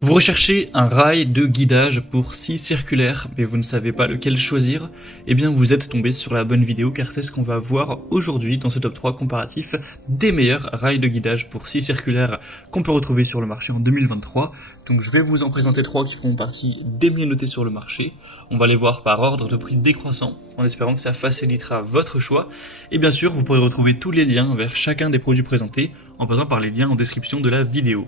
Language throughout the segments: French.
Vous recherchez un rail de guidage pour scie circulaire, mais vous ne savez pas lequel choisir? Eh bien vous êtes tombé sur la bonne vidéo car c'est ce qu'on va voir aujourd'hui dans ce top 3 comparatif des meilleurs rails de guidage pour scie circulaire qu'on peut retrouver sur le marché en 2023. Donc je vais vous en présenter 3 qui feront partie des mieux notés sur le marché. On va les voir par ordre de prix décroissant, en espérant que ça facilitera votre choix. Et bien sûr, vous pourrez retrouver tous les liens vers chacun des produits présentés en passant par les liens en description de la vidéo.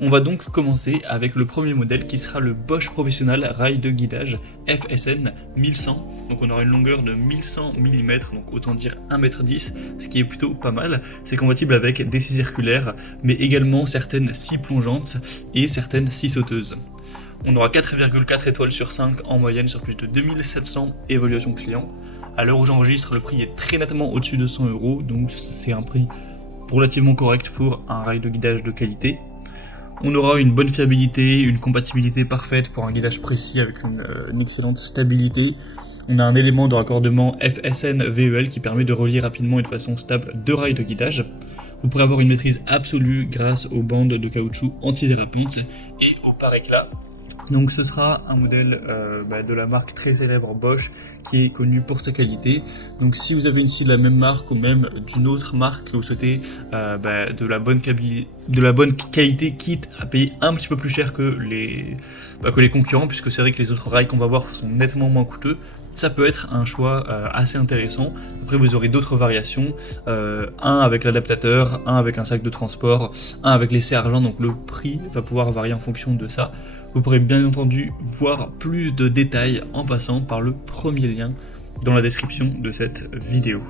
On va donc commencer avec le premier modèle qui sera le Bosch Professional rail de guidage FSN 1100. Donc on aura une longueur de 1100 mm, donc autant dire 1,10 m, ce qui est plutôt pas mal. C'est compatible avec des scies circulaires, mais également certaines scies plongeantes et certaines scies sauteuses. On aura 4,4 étoiles sur 5 en moyenne sur plus de 2700 évaluations clients. À l'heure où j'enregistre, le prix est très nettement au-dessus de 100 €, donc c'est un prix relativement correct pour un rail de guidage de qualité. On aura une bonne fiabilité, une compatibilité parfaite pour un guidage précis avec une excellente stabilité. On a un élément de raccordement FSN VEL qui permet de relier rapidement et de façon stable deux rails de guidage. Vous pourrez avoir une maîtrise absolue grâce aux bandes de caoutchouc antidérapantes et au pare-éclat. Donc ce sera un modèle de la marque très célèbre Bosch qui est connu pour sa qualité. Donc si vous avez une scie de la même marque ou même d'une autre marque que vous souhaitez de la bonne qualité, quitte à payer un petit peu plus cher que les concurrents, puisque c'est vrai que les autres rails qu'on va voir sont nettement moins coûteux, ça peut être un choix assez intéressant. Après vous aurez d'autres variations, un avec l'adaptateur, un avec un sac de transport, un avec l'essai argent, donc le prix va pouvoir varier en fonction de ça. Vous pourrez bien entendu voir plus de détails en passant par le premier lien dans la description de cette vidéo.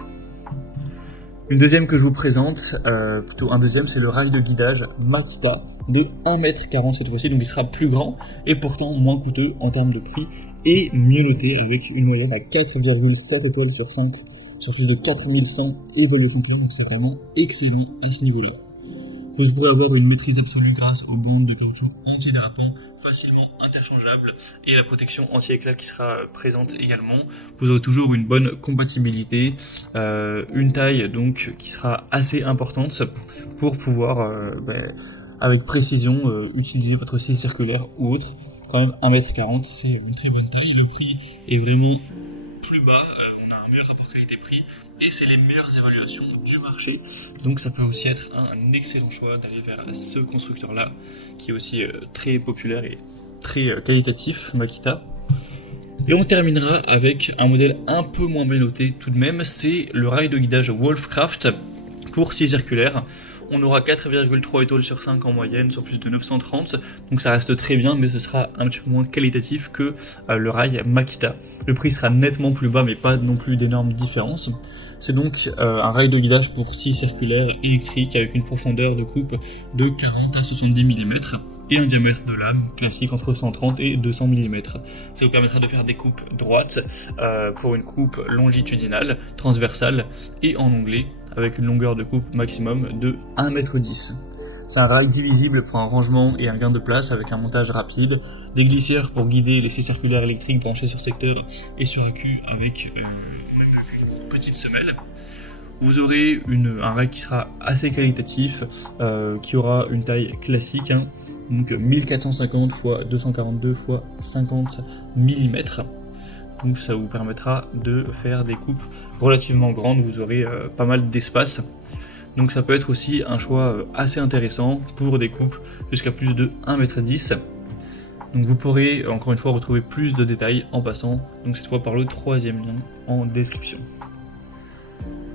Une deuxième que je vous présente, c'est le rail de guidage Makita de 1,40 m cette fois-ci, donc il sera plus grand et pourtant moins coûteux en termes de prix et mieux noté avec une moyenne à 4,7 étoiles sur 5 sur plus de 4100 évaluations clients, donc c'est vraiment excellent à ce niveau-là. Vous pourrez avoir une maîtrise absolue grâce aux bandes de caoutchouc antidérapant facilement interchangeables et la protection anti-éclat qui sera présente également. Vous aurez toujours une bonne compatibilité, une taille donc qui sera assez importante pour pouvoir avec précision utiliser votre scie circulaire ou autre. Quand même 1,40 m, c'est une très bonne taille. Le prix est vraiment plus bas, on a un meilleur rapport qualité-prix et c'est les meilleures évaluations du marché. Donc ça peut aussi être un excellent choix d'aller vers ce constructeur-là, qui est aussi très populaire et très qualitatif, Makita. Et on terminera avec un modèle un peu moins bien noté tout de même, c'est le rail de guidage Wolfcraft pour scie circulaire. On aura 4,3 étoiles sur 5 en moyenne sur plus de 930, donc ça reste très bien, mais ce sera un petit peu moins qualitatif que le rail Makita. Le prix sera nettement plus bas, mais pas non plus d'énormes différences. C'est donc un rail de guidage pour scie circulaire électrique avec une profondeur de coupe de 40 à 70 mm et un diamètre de lame classique entre 130 et 200 mm. Ça vous permettra de faire des coupes droites pour une coupe longitudinale, transversale et en onglet avec une longueur de coupe maximum de 1,10 m. C'est un rail divisible pour un rangement et un gain de place avec un montage rapide, des glissières pour guider les scies circulaires électriques branchées sur secteur et sur accu avec une petite semelle. Vous aurez un rail qui sera assez qualitatif, qui aura une taille classique, donc 1450 x 242 x 50 mm. Donc ça vous permettra de faire des coupes relativement grandes, vous aurez pas mal d'espace. Donc ça peut être aussi un choix assez intéressant pour des coupes jusqu'à plus de 1,10 m. Donc vous pourrez encore une fois retrouver plus de détails en passant, donc cette fois par le troisième lien en description.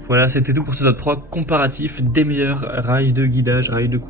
Voilà, c'était tout pour ce top 3 comparatif des meilleurs rails de guidage, rails de coupe